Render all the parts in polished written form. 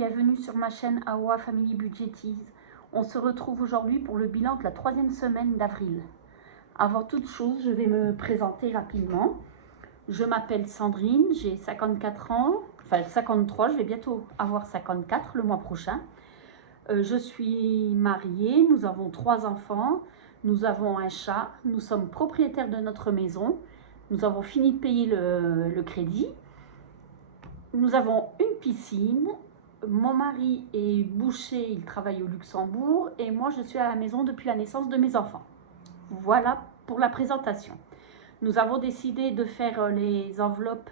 bienvenue sur ma chaîne AOA Family Budgetise. On se retrouve aujourd'hui pour le bilan de la 3e semaine d'avril. Avant toute chose, je vais me présenter rapidement. Je m'appelle Sandrine, j'ai 54 ans, enfin 53, je vais bientôt avoir 54 le mois prochain. Je suis mariée, nous avons 3 enfants, nous avons un chat, nous sommes propriétaires de notre maison, nous avons fini de payer le crédit. Nous avons une piscine, mon mari est boucher, il travaille au Luxembourg et moi je suis à la maison depuis la naissance de mes enfants. Voilà pour la présentation. Nous avons décidé de faire les enveloppes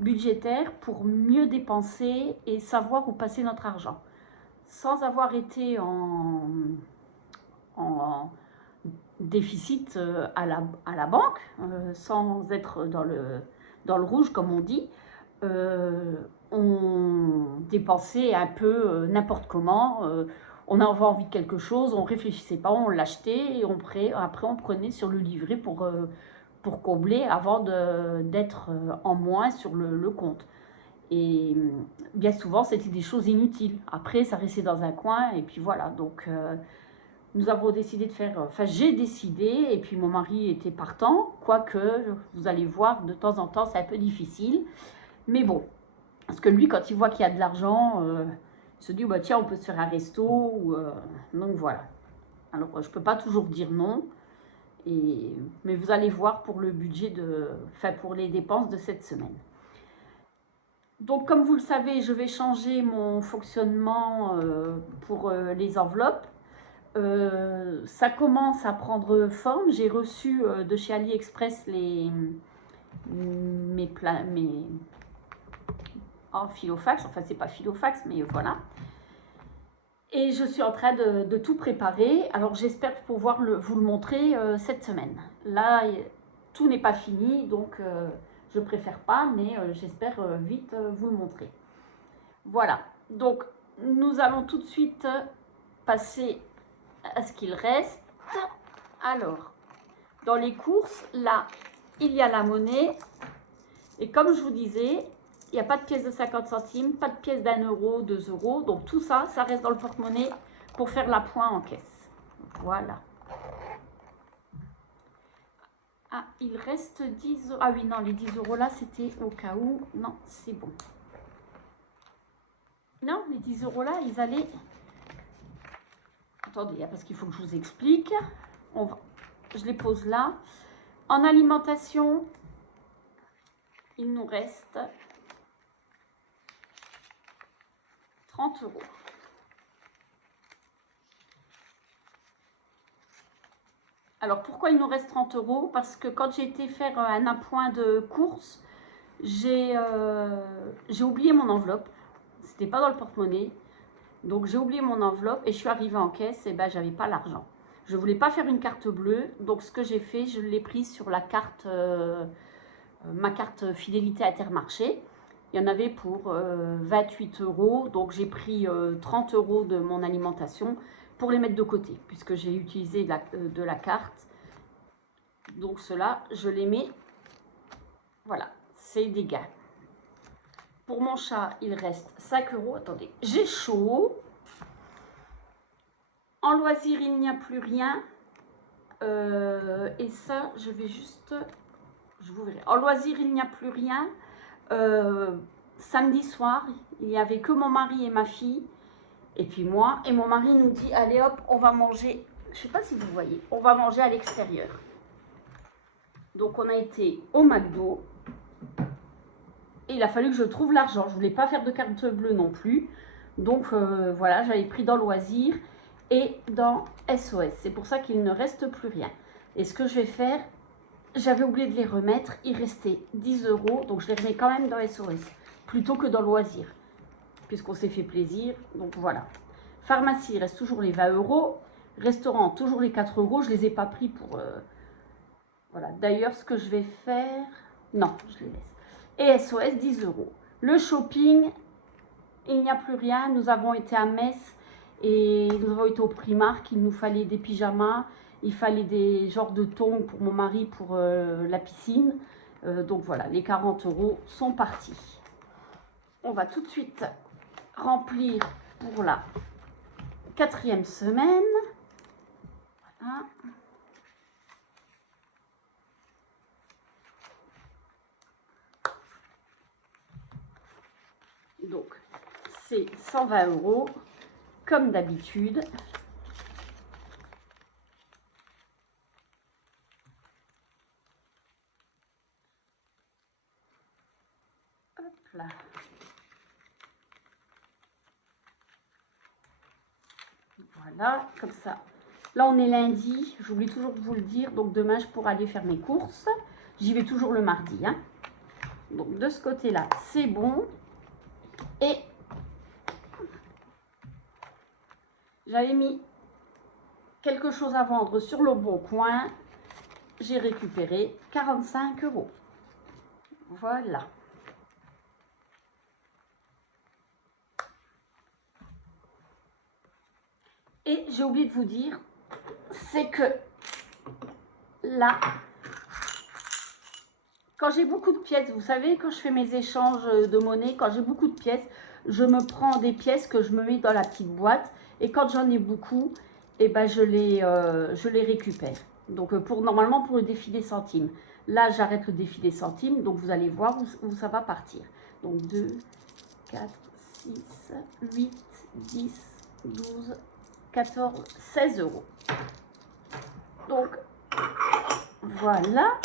budgétaires pour mieux dépenser et savoir où passer notre argent. Sans avoir été en déficit à la banque, sans être dans le rouge comme on dit, on dépensait un peu n'importe comment, on avait envie de quelque chose, on ne réfléchissait pas, on l'achetait et après on prenait sur le livret pour combler avant d'être en moins sur le compte. Et bien souvent c'était des choses inutiles, après ça restait dans un coin et puis voilà, donc nous avons décidé de faire, enfin j'ai décidé et puis mon mari était partant, quoique vous allez voir de temps en temps c'est un peu difficile. Mais bon, parce que lui, quand il voit qu'il y a de l'argent, il se dit, bah, tiens, on peut se faire un resto. Donc voilà. Alors, je ne peux pas toujours dire non. Mais vous allez voir pour le budget enfin, pour les dépenses de cette semaine. Donc, comme vous le savez, je vais changer mon fonctionnement pour les enveloppes. Ça commence à prendre forme. J'ai reçu de chez AliExpress mes en filofax, enfin c'est pas filofax mais voilà, et je suis en train de tout préparer. Alors j'espère pouvoir vous le montrer cette semaine. Là tout n'est pas fini, donc je préfère pas, mais j'espère vite vous le montrer. Voilà, donc nous allons tout de suite passer à ce qu'il reste. Alors dans les courses, là il y a la monnaie, et comme je vous disais, il n'y a pas de pièce de 50 centimes, pas de pièce d'1 euro, 2 euros. Donc tout ça, ça reste dans le porte-monnaie pour faire la pointe en caisse. Voilà. Ah, il reste 10 euros. Ah oui, non, les 10 euros là, c'était au cas où. Non, c'est bon. Non, les 10 euros là, ils allaient... Attendez, parce qu'il faut que je vous explique. Je les pose là. En alimentation, il nous reste 30 euros. Alors, pourquoi il nous reste 30 euros? Parce que quand j'ai été faire un appoint de course, j'ai oublié mon enveloppe. C'était pas dans le porte-monnaie. Donc, j'ai oublié mon enveloppe et je suis arrivée en caisse et ben, j'avais pas l'argent. Je voulais pas faire une carte bleue. Donc, ce que j'ai fait, je l'ai prise sur la carte, ma carte fidélité Intermarché. Il y en avait pour 28 euros. Donc, j'ai pris 30 euros de mon alimentation pour les mettre de côté, puisque j'ai utilisé de la carte. Donc cela, je les mets, voilà, c'est des gains. Pour mon chat, il reste 5 euros. Attendez, j'ai chaud. En loisir, il n'y a plus rien. Et ça, je vais juste, je vous verrai. En loisir, il n'y a plus rien. Samedi soir, il n'y avait que mon mari et ma fille. Et puis moi, et mon mari nous dit, allez hop, on va manger, je ne sais pas si vous voyez, on va manger à l'extérieur. Donc on a été au McDo, et il a fallu que je trouve l'argent. Je ne voulais pas faire de carte bleue non plus. Donc voilà, j'avais pris dans Loisirs et dans SOS. C'est pour ça qu'il ne reste plus rien. Et ce que je vais faire, j'avais oublié de les remettre, il restait 10 euros, donc je les remets quand même dans SOS, plutôt que dans Loisirs, puisqu'on s'est fait plaisir, donc voilà. Pharmacie, il reste toujours les 20 euros. Restaurant, toujours les 4 euros. Je ne les ai pas pris pour... voilà. D'ailleurs, ce que je vais faire... Non, je les laisse. Et SOS, 10 euros. Le shopping, il n'y a plus rien. Nous avons été à Metz et nous avons été au Primark. Il nous fallait des pyjamas. Il fallait des genres de tongs pour mon mari pour la piscine. Donc voilà, les 40 euros sont partis. On va tout de suite remplir pour la 4e semaine. Voilà. Donc, c'est 120 € comme d'habitude. Hop là. Voilà, comme ça. Là, on est lundi. J'oublie toujours de vous le dire. Donc, demain, je pourrai aller faire mes courses. J'y vais toujours le mardi. Hein. Donc, de ce côté-là, c'est bon. Et j'avais mis quelque chose à vendre sur le Bon Coin. J'ai récupéré 45 €. Voilà. Et j'ai oublié de vous dire, c'est que là, quand j'ai beaucoup de pièces, vous savez, quand je fais mes échanges de monnaie, quand j'ai beaucoup de pièces, je me prends des pièces que je me mets dans la petite boîte. Et quand j'en ai beaucoup, eh ben, je les récupère. Donc, normalement, pour le défi des centimes. Là, j'arrête le défi des centimes. Donc, vous allez voir où ça va partir. Donc, 2, 4, 6, 8, 10, 12, 14, 16 €. Donc, voilà.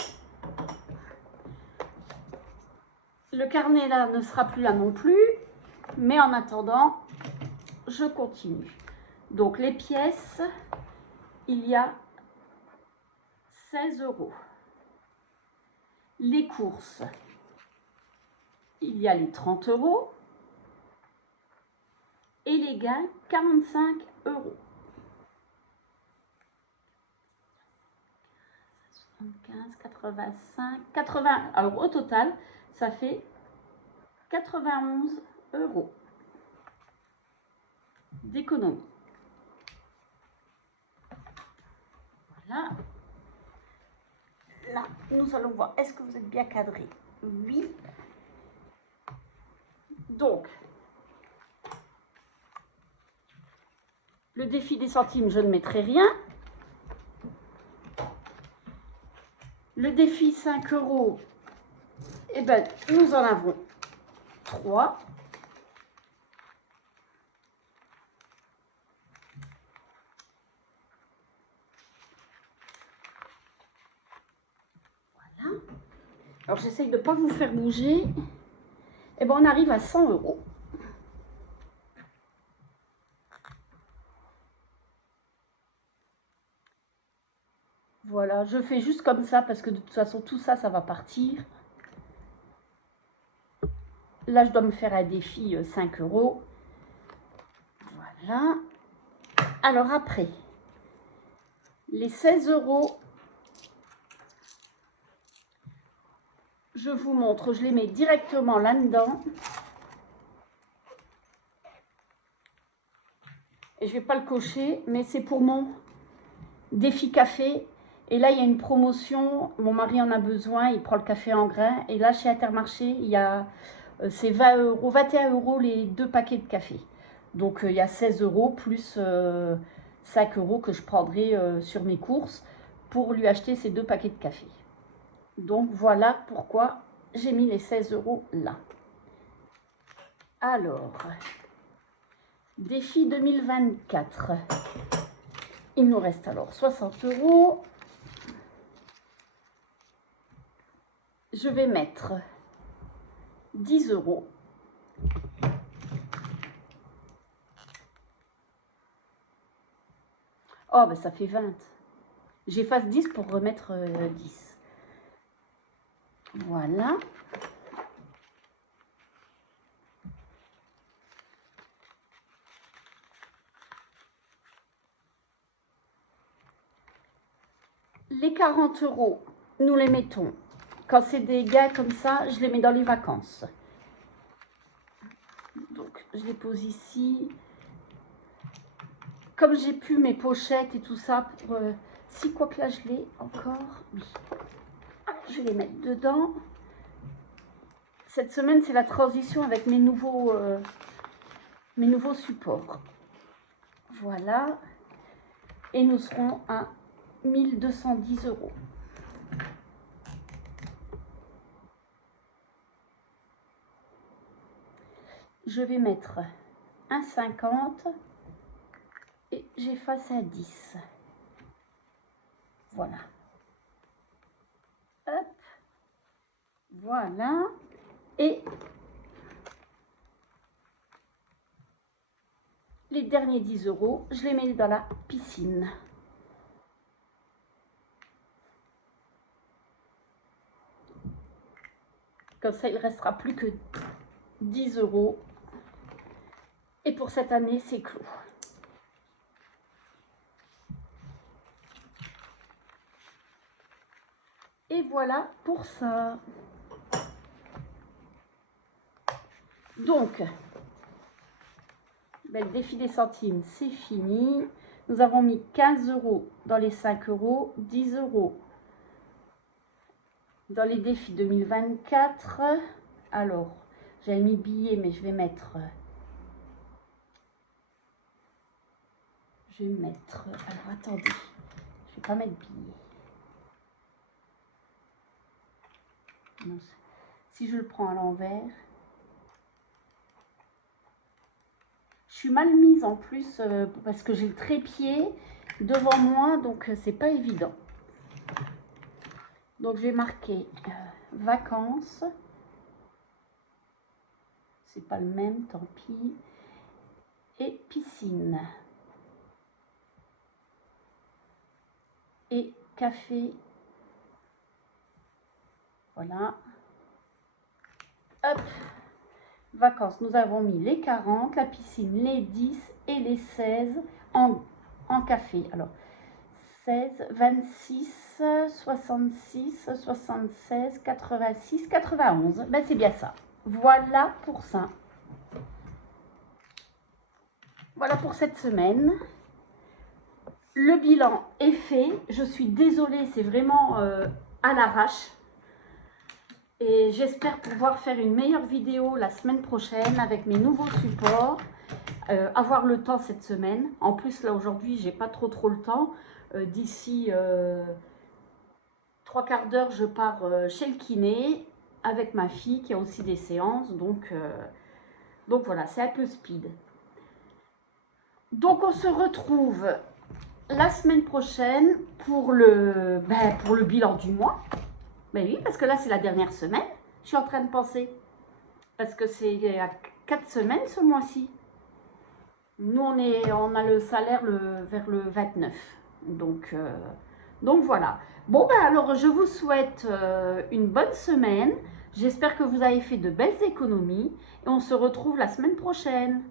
Le carnet là ne sera plus là non plus. Mais en attendant, je continue. Donc, les pièces, il y a 16 €. Les courses, il y a les 30 €. Et les gains, 45 €. 75, 85, 80. Alors, au total, ça fait 91 € d'économie. Voilà. Là, nous allons voir. Est-ce que vous êtes bien cadré? Oui. Donc, le défi des centimes, je ne mettrai rien. Le défi 5 €, eh ben, nous en avons 3. Voilà. Alors, j'essaye de ne pas vous faire bouger. Eh ben, on arrive à 100 €. Voilà, je fais juste comme ça parce que de toute façon, tout ça, ça va partir. Là, je dois me faire un défi 5 €. Voilà. Alors après, les 16 €, je vous montre, je les mets directement là-dedans. Et je ne vais pas le cocher, mais c'est pour mon défi café. Et là, il y a une promotion. Mon mari en a besoin. Il prend le café en grains. Et là, chez Intermarché, il y a c'est 20 €, 21 € les 2 paquets de café. Donc, il y a 16 € plus 5 € que je prendrai sur mes courses pour lui acheter ces 2 paquets de café. Donc, voilà pourquoi j'ai mis les 16 € là. Alors, défi 2024. Il nous reste alors 60 €. Je vais mettre 10 €. Oh, ben ça fait 20. J'efface 10 pour remettre 10. Voilà. Les 40 €, nous les mettons. Quand c'est des gains comme ça, je les mets dans les vacances. Donc, je les pose ici. Comme j'ai plus mes pochettes et tout ça, pour, si quoi que là je l'ai encore, oui. Je vais les mettre dedans. . Cette semaine, c'est la transition avec mes nouveaux mes nouveaux supports. Voilà. Et nous serons à 1210 €. Je vais mettre un 50 et j'efface à 10. Voilà. Hop. Voilà. Et les derniers 10 €, je les mets dans la piscine. Comme ça, il ne restera plus que 10 €. Et pour cette année, c'est clos. Et voilà pour ça. Donc, le défi des centimes, c'est fini. Nous avons mis 15 € dans les 5 €, 10 € dans les défis 2024. Alors, j'avais mis billets, mais je vais mettre... Alors, attendez. Je vais pas mettre billets. Non, si je le prends à l'envers... Je suis mal mise en plus parce que j'ai le trépied devant moi, donc c'est pas évident. Donc je vais marquer vacances. C'est pas le même, tant pis. Et piscine. Et café. Voilà. Hop. Vacances, nous avons mis les 40, la piscine, les 10 et les 16 en café. Alors, 16, 26, 66, 76, 86, 91. Ben, c'est bien ça. Voilà pour ça. Voilà pour cette semaine. Le bilan est fait. Je suis désolée, c'est vraiment à l'arrache. Et j'espère pouvoir faire une meilleure vidéo la semaine prochaine avec mes nouveaux supports. Avoir le temps cette semaine. En plus, là, aujourd'hui, j'ai pas trop le temps. D'ici 3/4 d'heure, je pars chez le kiné avec ma fille qui a aussi des séances. Donc voilà, c'est un peu speed. Donc, on se retrouve la semaine prochaine pour le bilan du mois. Ben oui, parce que là, c'est la dernière semaine. Je suis en train de penser. Parce que c'est à 4 semaines ce mois-ci. Nous, on a le salaire vers le 29. Donc voilà. Bon, ben alors, je vous souhaite une bonne semaine. J'espère que vous avez fait de belles économies. Et on se retrouve la semaine prochaine.